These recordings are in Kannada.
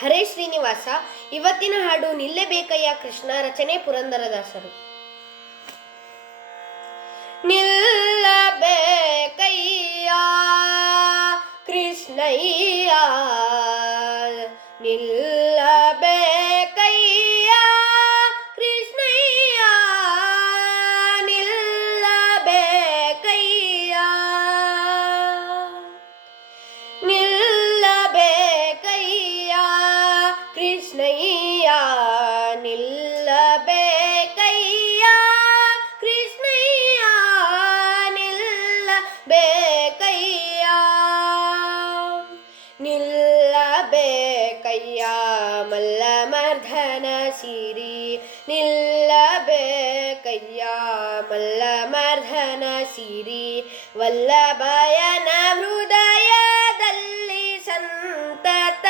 ಹರೇ ಶ್ರೀನಿವಾಸ. ಇವತ್ತಿನ ಹಾಡು ನಿಲ್ಲೇಬೇಕಯ್ಯ ಕೃಷ್ಣ, ರಚನೆ ಪುರಂದರದಾಸರು. ನಿಲ್ಲಬೇಕಯ್ಯ ಕೃಷ್ಣಯ್ಯ, ನಿಲ್ಲಬೇಕಯ್ಯ ಕೃಷ್ಣಯ್ಯ, ನಿಲ್ಲಬೇಕಯ್ಯ, ನಿಲ್ಲಬೇಕಯ್ಯ ಕೃಷ್ಣಯ್ಯ, ನಿಲ್ಲಬೇಕಯ್ಯ ಕೃಷ್ಣಯ್ಯ, ನಿಲ್ಲಬೇಕಯ್ಯ, ನಿಲ್ಲಬೇಕಯ್ಯ ಮಲ್ಲಮರ್ಧನ ಸಿರಿ, ನಿಲ್ಲಬೇಕಯ್ಯ ಮಲ್ಲಮರ್ಧನ ಸಿರಿ, ವಲ್ಲಭಯನ ಹೃದಯದಲ್ಲಿ ಸಂತತ,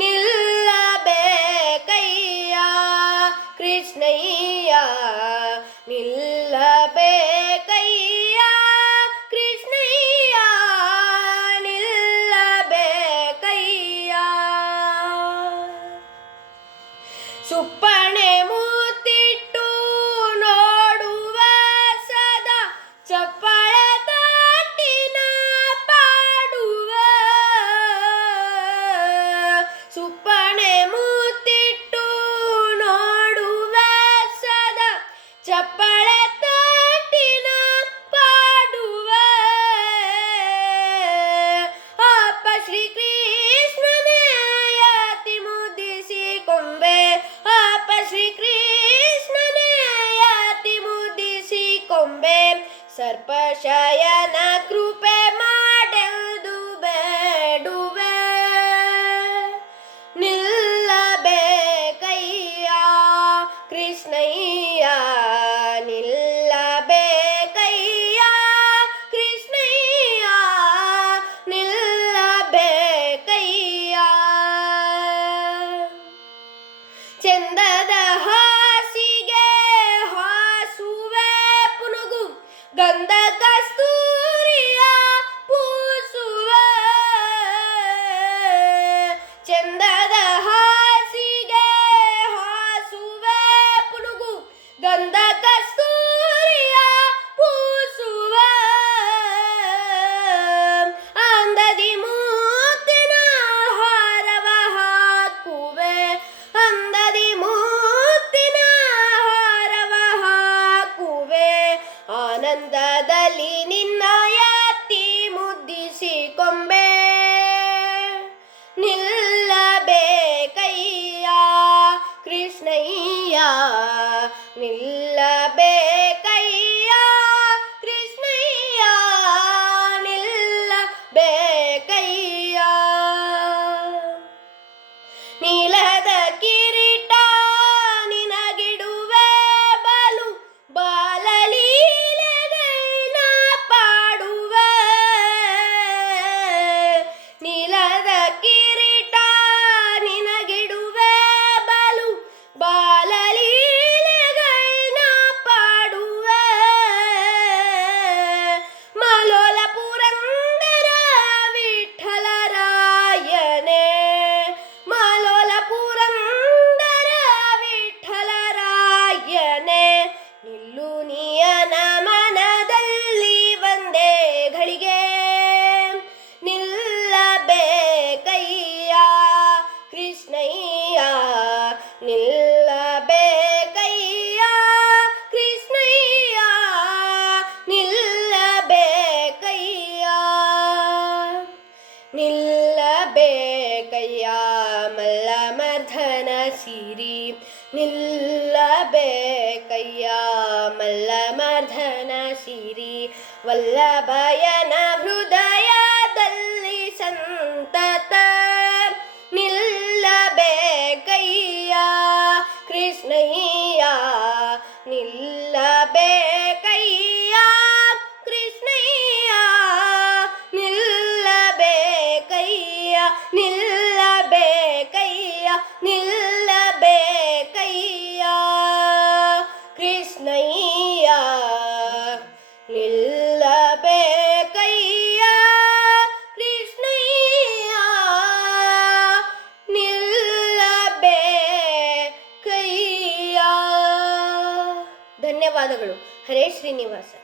ನಿಲ್ಲಬೇಕಯ್ಯ ಕೃಷ್ಣಯ್ಯ, ನಿಲ್ಲಬೇಕಯ್ಯ ಕೃಷ್ಣಯ್ಯ, ನಿಲ್ಲಬೇಕಯ್ಯ. ಸುಪ್ಪಣೆ ಮೂತಿಟ್ಟು ನೋಡುವ ಸದಾ, ಚಪ್ಪಳ ತಟ್ಟಿನ ಪಾಡುವ, ಸುಪ್ಪಣೆ ಮೂತಿಟ್ಟು ನೋಡುವ ಸದಾ, ಚಪ್ಪಳ ತಟ್ಟಿನ ಪಾಡುವ, ಅಪ್ಪ ಶ್ರೀಕೃಷ್ಣನೇ ಯತಿ ಮುದ್ದಿಸಿ ಕೊಂಬೆ, ಅಪ್ಪ ಶ್ರೀಕೃಷ್ಣನೇ ಯತಿ ಮುದ್ದಿಸಿ ಕೊಂಬೆ, ಸರ್ಪಶಯನ ಕೃಪೆ ಮಾಡೆಂದು ಬೇಡುವೆ, ನಿಲ್ಲಬೇಕಯ್ಯ ಕೃಷ್ಣಯ್ಯ, ನಿಲ್ಲಬೇಕಯ್ಯ ಕೃಷ್ಣಯ್ಯ, ನಿಲ್ಲಬೇಕಯ್ಯ. ಚಂದದ ಹಾಸಿಗೆ ಹಾಸುವೆ ಪುನುಗು, ಗಂಧ ಕಸ್ತೂರಿಯ ಪೂಸುವೆ, ಚಂದದ ಹಾಸಿಗೆ ಹಾಸುವೆ ಪುನುಗು, ಗಂಧ ಕಸ್ತೂರಿಯ ಪೂಸುವೆ, ಅಂದದಿ ಮೂತಿನ ಹಾರವ ಹಾಕುವೆ, ಅಂದದಿ ಮೂತಿನ ಹಾರವ ಹಾಕುವೆ, ಆನಂದದಲ್ಲಿ ನಿನ್ನ ಯತಿ ಮುದ್ದಿಸಿ ಕೊಂಬೆ, ನಿಲ್ಲಬೇಕಯ್ಯ ಕೃಷ್ಣಯ್ಯ, ನಿಲ್ಲಬೇಕಯ್ಯ ಕೃಷ್ಣಯ್ಯ, ನಿಲ್ಲಬೇಕಯ್ಯ. ನೀಲದ ಕಿರೀಟ ನಿನಗಿಡುವೆ ಬಲು, ಬಾಲಲೀಲೆಗಳನ್ನ ಪಾಡುವೆ, ನೀಲದ ಕಿರೀಟ ನಿನಗಿಡುವೆ ಬಲು, ಬಾಲಲೀಲೆಗಳನ್ನ ಪಾಡುವೆ, ಮಲೋಲ ಪುರಂದರ ವಿಠಲರಾಯನೇ, ಮಲೋಲ ಪುರಂದರ ವಿಠಲರಾಯನೇ, ನಿಲ್ಲು ನೀಯನ ಮನದಲ್ಲಿ ಒಂದೇ ಘಳಿಗೆ, ನಿಲ್ಲಬೇಕಯ್ಯ ಕೃಷ್ಣಯ್ಯ, ನಿಲ್ಲಬೇಕಯ್ಯ ಕೃಷ್ಣಯ್ಯ, ನಿಲ್ಲಬೇಕಯ್ಯ, ನಿಲ್ಲಬೇಕಯ್ಯ ಮಲ್ಲಮರ್ಧನ ಸಿರಿ, ನಿಲ್ಲಬೇಕಯ್ಯ ಮಲ್ಲಮರ್ಧನ ಸಿರಿ, ವಲ್ಲಭಯನ ಹೃದಯದಲ್ಲಿ ಸಂತತ, ನಿಲ್ಲಬೇಕಯ್ಯ ಕೃಷ್ಣಯ್ಯ, ನಿಲ್ಲಬೇಕಯ್ಯ ಕೃಷ್ಣಯ್ಯ, ನಿಲ್ಲಬೇಕಯ್ಯ, ನಿಲ್ಲಬೇಕಯ್ಯ, ನಿಲ್ಲಬೇಕಯ್ಯ ಕೃಷ್ಣಯ್ಯ, ನಿಲ್ಲಬೇಕ ಧನ್ಯವಾದಗಳು. ಹರೇ ಶ್ರೀನಿವಾಸ.